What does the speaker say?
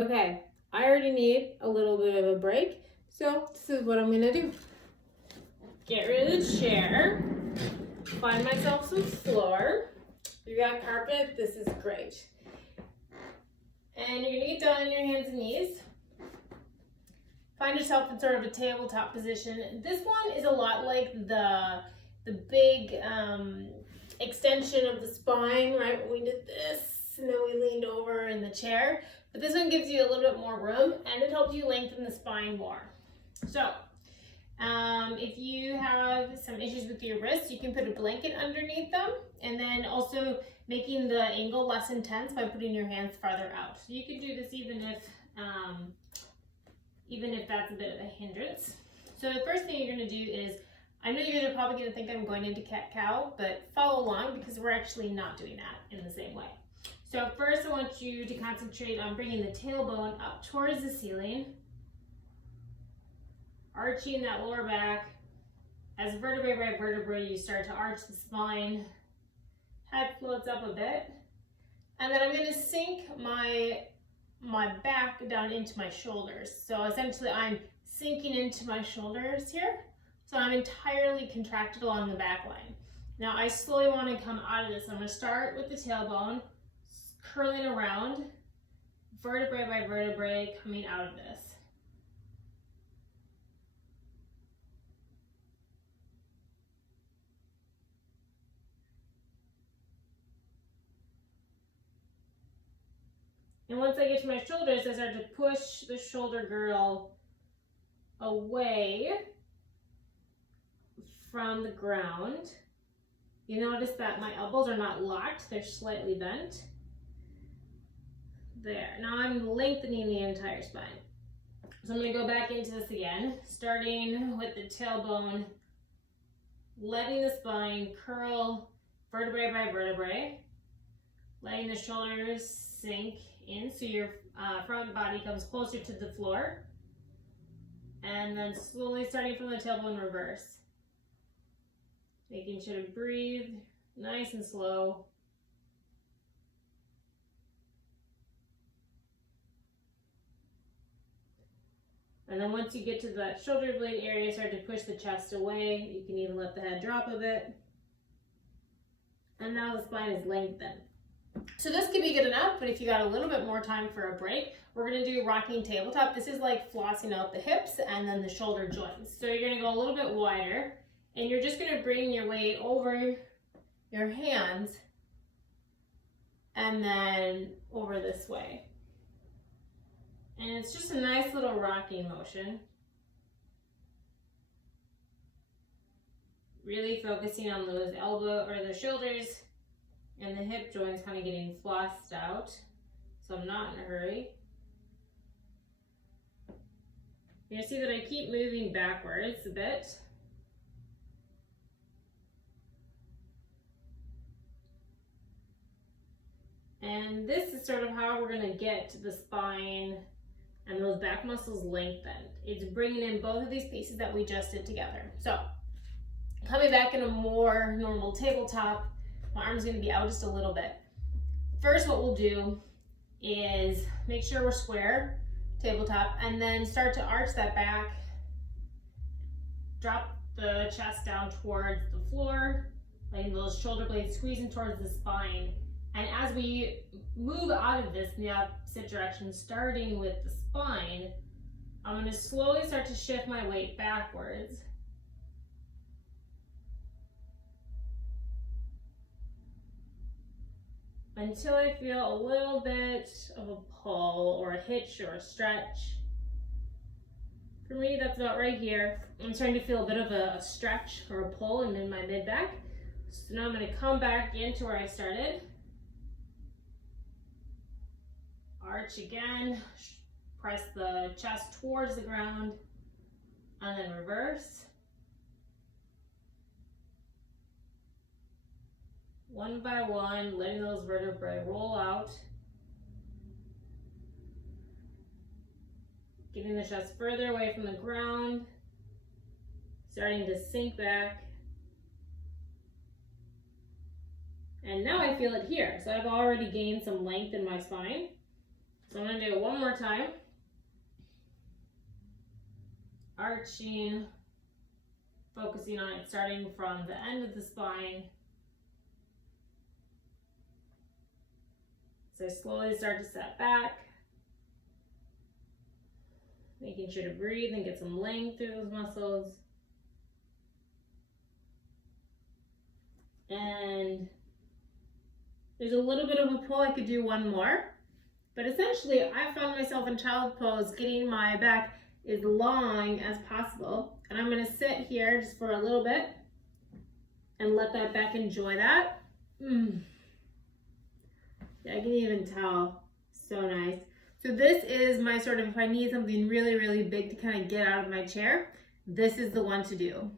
Okay, I already need a little bit of a break, so this is what I'm gonna do. Get rid of the chair, find myself some floor. If you got carpet, this is great. And you're gonna get down on your hands and knees. Find yourself in sort of a tabletop position. This one is a lot like the big extension of the spine, right? When we did this and then we leaned over in the chair. But this one gives you a little bit more room and it helps you lengthen the spine more. So if you have some issues with your wrists, you can put a blanket underneath them, and then also making the angle less intense by putting your hands farther out. So you can do this even if that's a bit of a hindrance. So the first thing you're going to do is, I know you guys are probably going to think I'm going into cat-cow, but follow along because we're actually not doing that in the same way. So first I want you to concentrate on bringing the tailbone up towards the ceiling, arching that lower back. As vertebrae by vertebrae, you start to arch the spine, head floats up a bit, and then I'm going to sink my back down into my shoulders. So essentially I'm sinking into my shoulders here. So I'm entirely contracted along the back line. Now I slowly want to come out of this. I'm going to start with the tailbone, curling around, vertebrae by vertebrae, coming out of this. And once I get to my shoulders, I start to push the shoulder girdle away from the ground. You notice that my elbows are not locked, they're slightly bent. There, now I'm lengthening the entire spine. So I'm gonna go back into this again, starting with the tailbone, letting the spine curl vertebrae by vertebrae, letting the shoulders sink in so your front body comes closer to the floor, and then slowly starting from the tailbone, reverse. Making sure to breathe nice and slow. And then once you get to that shoulder blade area, start to push the chest away. You can even let the head drop a bit. And now the spine is lengthened. So this could be good enough, but if you got a little bit more time for a break, we're gonna do rocking tabletop. This is like flossing out the hips and then the shoulder joints. So you're gonna go a little bit wider, and you're just gonna bring your weight over your hands and then over this way. And it's just a nice little rocking motion. Really focusing on those elbow or the shoulders and the hip joints kind of getting flossed out. So I'm not in a hurry. You're gonna see that I keep moving backwards a bit. And this is sort of how we're gonna get the spine and those back muscles lengthened. It's bringing in both of these pieces that we just did together. So coming back in a more normal tabletop, my arm's gonna be out just a little bit. First, what we'll do is make sure we're square, tabletop, and then start to arch that back. Drop the chest down towards the floor, letting those shoulder blades squeezing towards the spine. And as we move out of this in the opposite direction, starting with the spine, I'm going to slowly start to shift my weight backwards. Until I feel a little bit of a pull or a hitch or a stretch. For me, that's about right here. I'm starting to feel a bit of a stretch or a pull in my mid-back. So now I'm going to come back into where I started. Arch again, press the chest towards the ground, and then reverse. One by one, letting those vertebrae roll out. Getting the chest further away from the ground, starting to sink back. And now I feel it here. So I've already gained some length in my spine. So I'm gonna do it one more time. Arching, focusing on it starting from the end of the spine. So I slowly start to set back. Making sure to breathe and get some length through those muscles. And there's a little bit of a pull. I could do one more. But essentially, I found myself in child's pose, getting my back as long as possible. And I'm going to sit here just for a little bit and let that back enjoy that. Yeah, I can even tell. So nice. So this is my sort of, if I need something really, really big to kind of get out of my chair, this is the one to do.